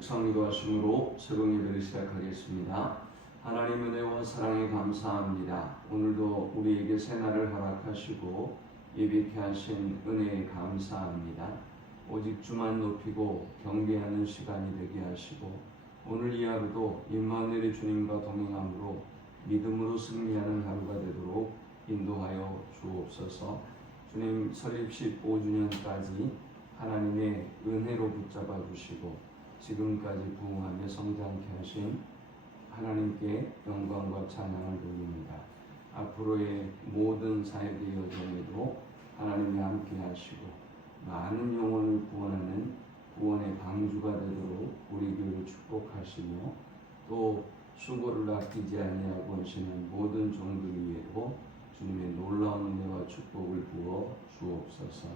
묵상기도하심으로 새벽 예배를 시작하겠습니다. 하나님 은혜와 사랑에 감사합니다. 오늘도 우리에게 새날을 허락하시고 예배케 하신 은혜에 감사합니다. 오직 주만 높이고 경배하는 시간이 되게 하시고 오늘 이 하루도 임마누엘의 주님과 동행함으로 믿음으로 승리하는 하루가 되도록 인도하여 주옵소서. 주님 설립 15주년까지 하나님의 은혜로 붙잡아 주시고 지금까지 부흥하며 성장케 하신 하나님께 영광과 찬양을 돌립니다. 앞으로의 모든 사역의 여정에도 하나님이 함께 하시고 많은 영혼을 구원하는 구원의 방주가 되도록 우리 교회를 축복하시며 또 수고를 아끼지 아니하고 하시는 모든 종들 위에도 주님의 놀라운 은혜와 축복을 부어 주옵소서.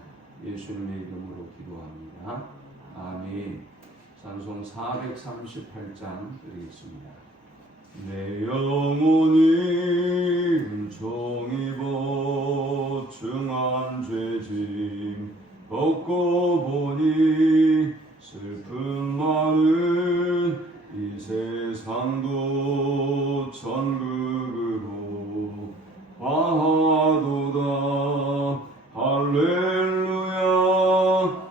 예수님의 이름으로 기도합니다. 아멘. 찬송 438장 드리겠습니다. 내 영혼이 은총입어 중한 죄짐 벗고 보니 슬픈 많은 이 세상도 천국으로 화하도다. 할렐루야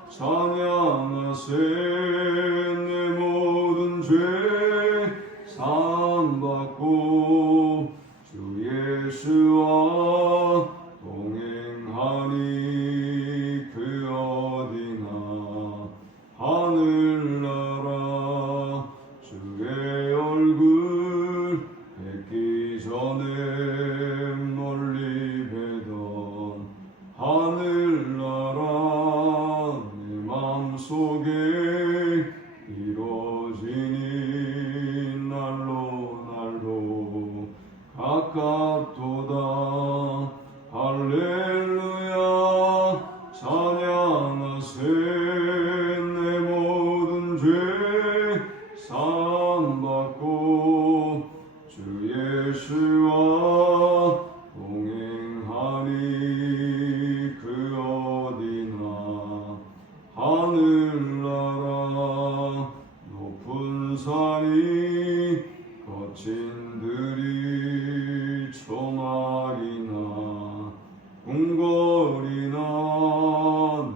찬양하세. 내 모든 죄 사함받고 주 예수와 동행하니 그 어디나 하늘나라. 주의 얼굴 뵙기 전에 멀리 뵈던 하늘나라. 내 맘속에 이루어지니 날로 날로 가깝도다. 할렐루야 찬양하세. 내 모든 죄 사함받고 주 예수와 동행하니 그 어디나 하늘나라. 높은 산이 거친 들이 조말이나 궁궐이나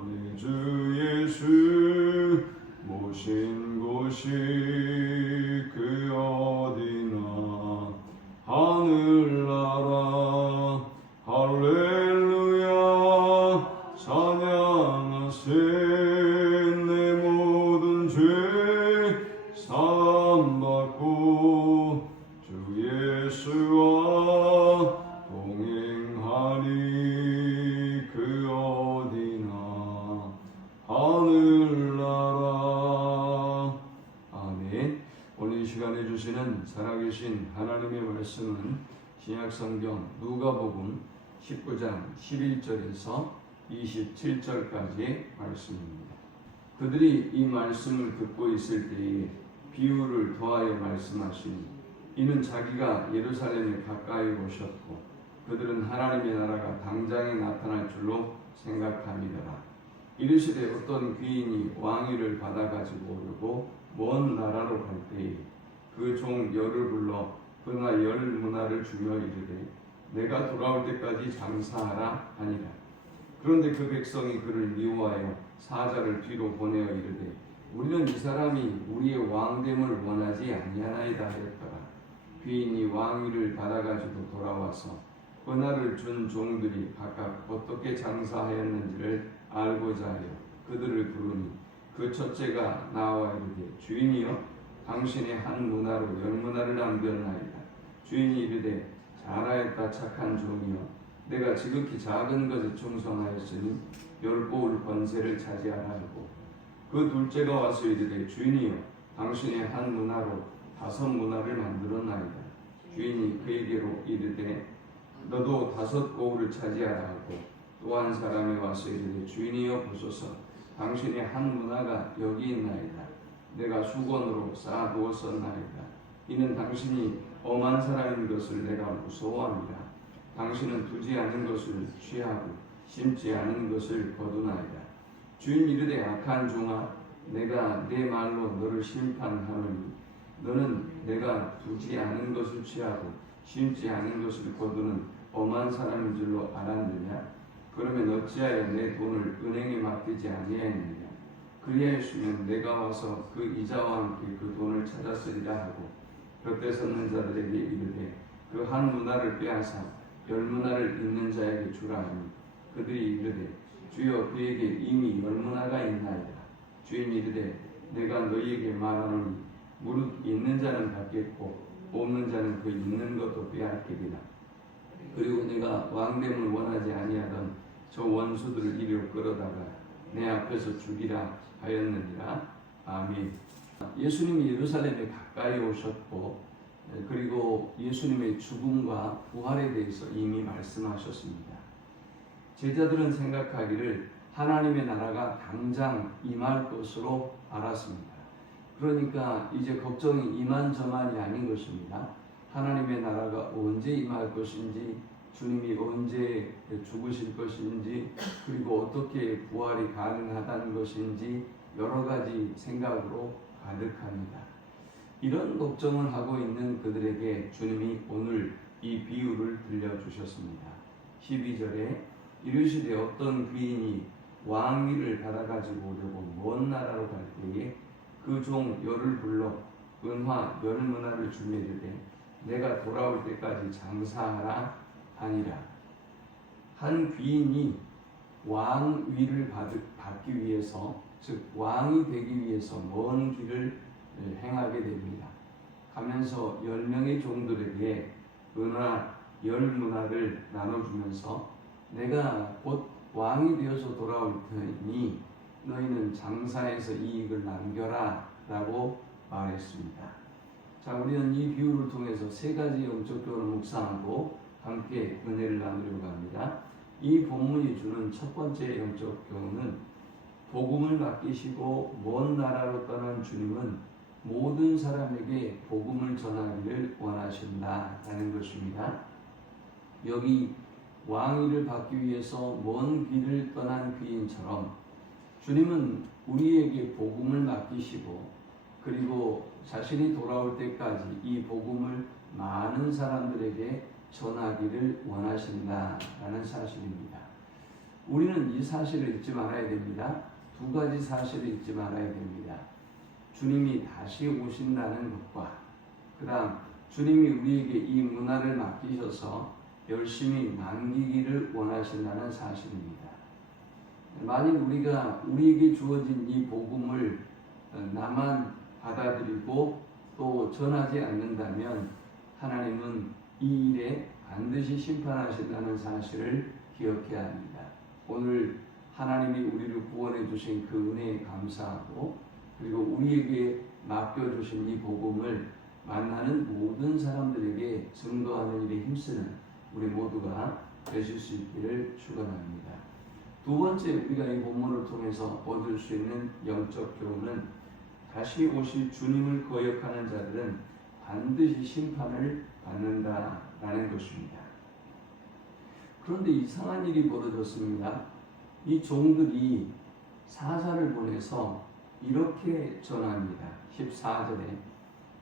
내 주 예수 모신 곳이 그 어디나 하늘나라. 할렐루야 찬양하세. 내 모든 죄 사함받고 주 예수와 동행하니 그 어디나 하늘나라. 아멘. 오늘 이 시간에 주시는 살아계신 하나님의 말씀은 신약성경 누가복음 19장 11절에서 27절까지의 말씀입니다. 그들이 이 말씀을 듣고 있을 때에 비유를 더하여 말씀하시니 이는 자기가 예루살렘에 가까이 오셨고 그들은 하나님의 나라가 당장에 나타날 줄로 생각함이더라. 이르시되 어떤 귀인이 왕위를 받아가지고 오르고 먼 나라로 갈 때에 그 종 열을 불러 그나 열 문화를 주며 이르되 내가 돌아올 때까지 장사하라 하니라. 그런데 그 백성이 그를 미워하여 사자를 뒤로 보내어 이르되 우리는 이 사람이 우리의 왕됨을 원하지 아니하나이다 하였더라. 귀인이 왕위를 받아가지고 돌아와서 권한을 준 종들이 각각 어떻게 장사하였는지를 알고자 하여 그들을 부르니 그 첫째가 나와 이르되 주인이여 당신의 한 문화로 열 문화를 남겼나이다. 주인이 이르되 잘하였다 착한 종이여 내가 지극히 작은 것에 충성하였으니 열 고울 권세를 차지하라 하고 그 둘째가 와서 이르되 주인이여 당신의 한 문화로 5 문화를 만들었나이다. 주인이 그에게로 이르되 너도 5 고울을 차지하라 하고 또 한 사람이 와서 이르되 주인이여 보소서 당신의 한 문화가 여기 있나이다. 내가 수건으로 쌓아두었었나이다. 이는 당신이 엄한 사람인 것을 내가 무서워합니다. 당신은 두지 않은 것을 취하고 심지 않은 것을 거두나이다. 주인 이르되 악한 종아 내가 내 말로 너를 심판하노니 너는 내가 두지 않은 것을 취하고 심지 않은 것을 거두는 엄한 사람인 줄로 알았느냐? 그러면 어찌하여 내 돈을 은행에 맡기지 아니하였느냐? 그리하였으면 내가 와서 그 이자와 함께 그 돈을 찾았으리라 하고 곁에 섰는 자들에게 이르되 그 한 문화를 빼앗아 10문화를 있는 자에게 주라 하니 그들이 이르되 주여 그에게 이미 10문화가 있나이다. 주인이 이르되 내가 너희에게 말하노니 무릇 있는 자는 받겠고 없는 자는 그 있는 것도 빼앗기리라. 그리고 내가 왕됨을 원하지 아니하던 저 원수들을 이리로 끌어다가 내 앞에서 죽이라 하였느니라. 아멘. 예수님이 예루살렘에 가까이 오셨고 그리고 예수님의 죽음과 부활에 대해서 이미 말씀하셨습니다. 제자들은 생각하기를 하나님의 나라가 당장 임할 것으로 알았습니다. 그러니까 이제 걱정이 이만저만이 아닌 것입니다. 하나님의 나라가 언제 임할 것인지, 주님이 언제 죽으실 것인지, 그리고 어떻게 부활이 가능하다는 것인지 여러 가지 생각으로 가득합니다. 이런 걱정을 하고 있는 그들에게 주님이 오늘 이 비유를 들려주셨습니다. 12절에 이르시되 어떤 귀인이 왕위를 받아가지고 오려고 먼 나라로 갈 때에 그 종 열을 불러 은화 10문화를 주며 이르되 내가 돌아올 때까지 장사하라 하니라. 한 귀인이 왕위를 받기 위해서, 즉 왕이 되기 위해서 먼 길을 행하게 됩니다. 가면서 10명의 종들에게 은화 10문화를 나눠주면서 내가 곧 왕이 되어서 돌아올 테니 너희는 장사해서 이익을 남겨라 라고 말했습니다. 자, 우리는 이 비유를 통해서 세 가지 영적 교훈을 묵상하고 함께 은혜를 나누려고 합니다. 이 본문이 주는 첫 번째 영적 교훈은 복음을 맡기시고 먼 나라로 떠난 주님은 모든 사람에게 복음을 전하기를 원하신다라는 것입니다. 여기 왕위를 받기 위해서 먼 길을 떠난 귀인처럼 주님은 우리에게 복음을 맡기시고 그리고 자신이 돌아올 때까지 이 복음을 많은 사람들에게 전하기를 원하신다라는 사실입니다. 우리는 이 사실을 잊지 말아야 됩니다. 두 가지 사실을 잊지 말아야 됩니다. 주님이 다시 오신다는 것과 그 다음 주님이 우리에게 이 문화를 맡기셔서 열심히 남기기를 원하신다는 사실입니다. 만일 우리가 우리에게 주어진 이 복음을 나만 받아들이고 또 전하지 않는다면 하나님은 이 일에 반드시 심판하신다는 사실을 기억해야 합니다. 오늘 하나님이 우리를 구원해 주신 그 은혜에 감사하고 그리고 우리에게 맡겨주신 이 복음을 만나는 모든 사람들에게 증거하는 일에 힘쓰는 우리 모두가 되실 수 있기를 축원합니다. 두 번째 우리가 이 본문을 통해서 얻을 수 있는 영적 교훈은 다시 오실 주님을 거역하는 자들은 반드시 심판을 받는다라는 것입니다. 그런데 이상한 일이 벌어졌습니다. 이 종들이 사자를 보내서 이렇게 전합니다. 14절에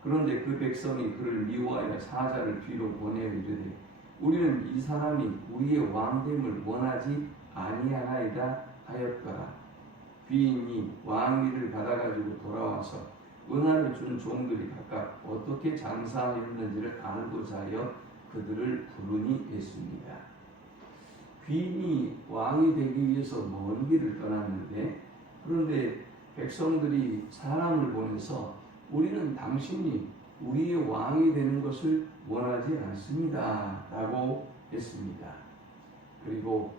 그런데 그 백성이 그를 미워하여 사자를 뒤로 보내어 이르되 우리는 이 사람이 우리의 왕됨을 원하지 아니하나이다 하였더라. 귀인이 왕위를 받아가지고 돌아와서 은하를 준 종들이 각각 어떻게 장사하였는지를 알고자 하여 그들을 부르니 했습니다. 귀인이 왕이 되기 위해서 먼 길을 떠났는데 그런데 백성들이 사람을 보내서 우리는 당신이 우리의 왕이 되는 것을 원하지 않습니다 라고 했습니다. 그리고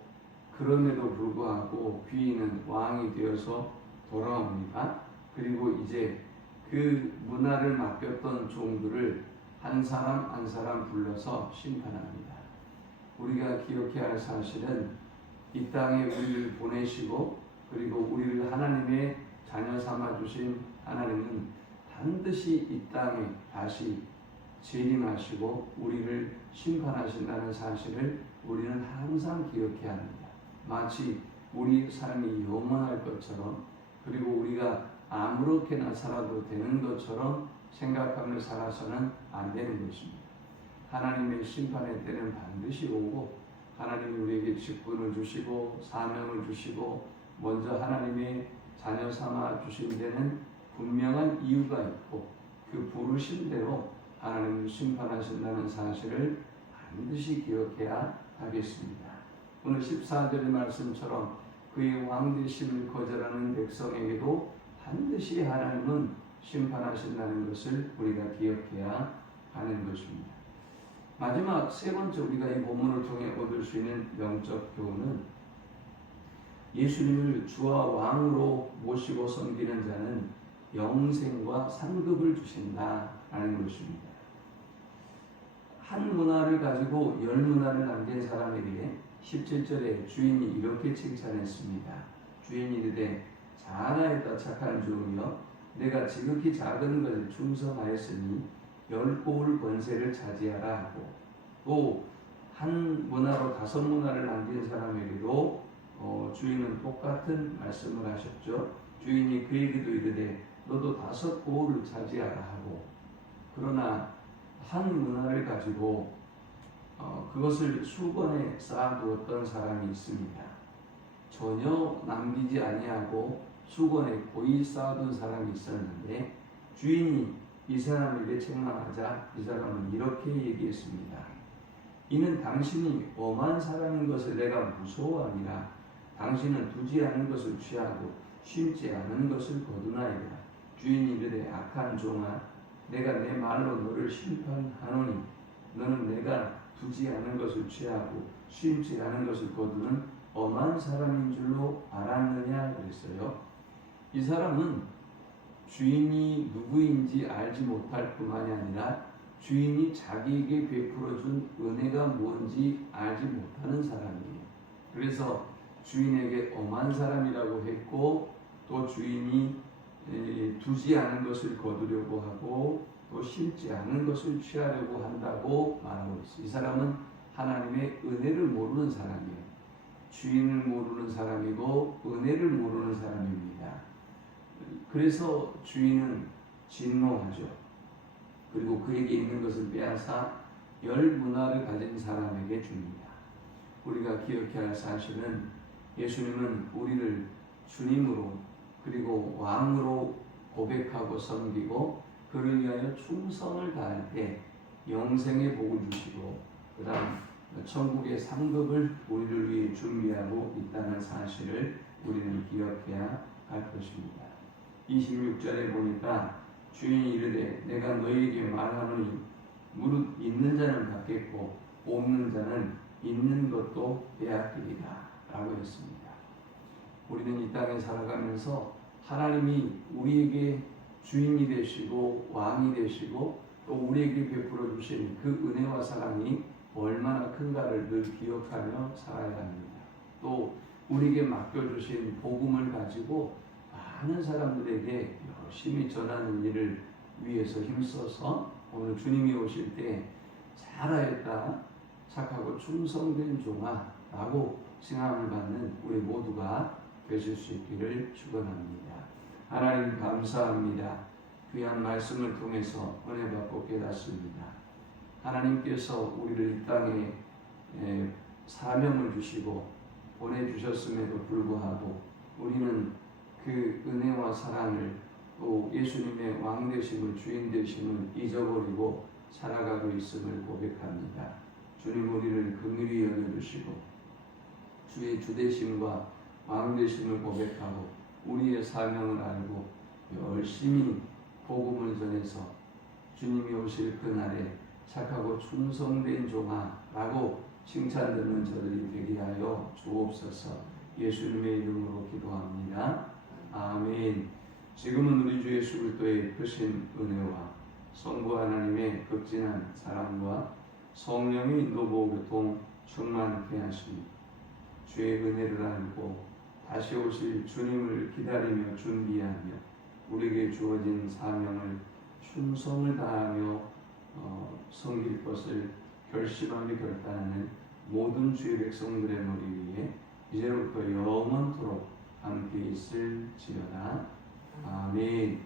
그럼에도 불구하고 귀인은 왕이 되어서 돌아옵니다. 그리고 이제 그 문화를 맡겼던 종들을 한 사람 한 사람 불러서 심판합니다. 우리가 기억해야 할 사실은 이 땅에 우리를 보내시고 그리고 우리를 하나님의 자녀 삼아 주신 하나님은 반드시 이 땅에 다시 재림하시고 우리를 심판하신다는 사실을 우리는 항상 기억해야 합니다. 마치 우리 삶이 영원할 것처럼 그리고 우리가 아무렇게나 살아도 되는 것처럼 생각하며 살아서는 안 되는 것입니다. 하나님의 심판의 때는 반드시 오고 하나님이 우리에게 직분을 주시고 사명을 주시고 먼저 하나님의 자녀 삼아 주신 데는 분명한 이유가 있고 그 부르신 대로 하나님을 심판하신다는 사실을 반드시 기억해야 하겠습니다. 오늘 14절의 말씀처럼 그의 왕되심을 거절하는 백성에게도 반드시 하나님은 심판하신다는 것을 우리가 기억해야 하는 것입니다. 마지막 세 번째 우리가 이 본문을 통해 얻을 수 있는 영적 교훈은 예수님을 주와 왕으로 모시고 섬기는 자는 영생과 상급을 주신다라는 것입니다. 한 문화를 가지고 10문화를 남긴 사람에게 17절에 주인이 이렇게 칭찬했습니다. 주인이 이르되 잘하였다 착한 종이여 내가 지극히 작은 것을 충성하였으니 10고울 권세를 차지하라 하고 또 한 문화로 5문화를 남긴 사람에게도 주인은 똑같은 말씀을 하셨죠. 주인이 그에게도 이르되 너도 5고울을 차지하라 하고 그러나 한 문화를 가지고 그것을 수건에 쌓아두었던 사람이 있습니다. 전혀 남기지 아니하고 수건에 고이 쌓아둔 사람이 있었는데 주인이 이 사람에게 책망하자 이 사람은 이렇게 얘기했습니다. 이는 당신이 엄한 사람인 것을 내가 무서워하니라. 당신은 두지 않은 것을 취하고 심지 않은 것을 거두나이다. 주인이 이르되 악한 종아 내가 내 말로 너를 심판하노니 너는 내가 두지 않은 것을 취하고 심지 않은 것을 거두는 엄한 사람인 줄로 알았느냐 그랬어요. 이 사람은 주인이 누구인지 알지 못할 뿐만이 아니라 주인이 자기에게 베풀어준 은혜가 뭔지 알지 못하는 사람이에요. 그래서 주인에게 엄한 사람이라고 했고 또 주인이 두지 않은 것을 거두려고 하고 또 심지 않은 것을 취하려고 한다고 말하고 있어요. 이 사람은 하나님의 은혜를 모르는 사람이에요. 주인을 모르는 사람이고 은혜를 모르는 사람입니다. 그래서 주인은 진노하죠. 그리고 그에게 있는 것을 빼앗아 10문화를 가진 사람에게 줍니다. 우리가 기억해야 할 사실은 예수님은 우리를 주님으로 그리고 왕으로 고백하고 섬기고 그를 위하여 충성을 다할 때 영생의 복을 주시고 그 다음 천국의 상급을 우리를 위해 준비하고 있다는 사실을 우리는 기억해야 할 것입니다. 26절에 보니까 주인이 이르되 내가 너희에게 말하노니 무릇 있는 자는 받겠고 없는 자는 있는 것도 빼앗기리라 라고 했습니다. 우리는 이 땅에 살아가면서 하나님이 우리에게 주인이 되시고 왕이 되시고 또 우리에게 베풀어 주신 그 은혜와 사랑이 얼마나 큰가를 늘 기억하며 살아야 합니다. 또 우리에게 맡겨주신 복음을 가지고 많은 사람들에게 열심히 전하는 일을 위해서 힘써서 오늘 주님이 오실 때 잘하였다 착하고 충성된 종아 라고 칭함을 받는 우리 모두가 되실 수 있기를 축원합니다. 하나님 감사합니다. 귀한 말씀을 통해서 은혜 받고 깨닫습니다. 하나님께서 우리를 이 땅에 사명을 주시고 보내주셨음에도 불구하고 우리는 그 은혜와 사랑을 또 예수님의 왕 되심을 주인 되심을 잊어버리고 살아가고 있음을 고백합니다. 주님 우리를 긍휼히 여겨주시고 주의 주되심과 왕 되심을 고백하고 우리의 사명을 알고 열심히 복음을 전해서 주님이 오실 그날에 착하고 충성된 종아 라고 칭찬 듣는 저들이 되게 하여 주옵소서. 예수님의 이름으로 기도합니다. 아멘. 지금은 우리 주 예수 그리스도의 크신 은혜와 성부 하나님의 극진한 사랑과 성령의 인도보호 교통 충만케 하시니 주의 은혜를 알고 다시 오실 주님을 기다리며 준비하며 우리에게 주어진 사명을 충성을 다하며 섬길 것을 결심하며 결단하는 모든 주의 백성들의 머리 위에 이제로부터 영원토록 함께 있을지어다. 아멘.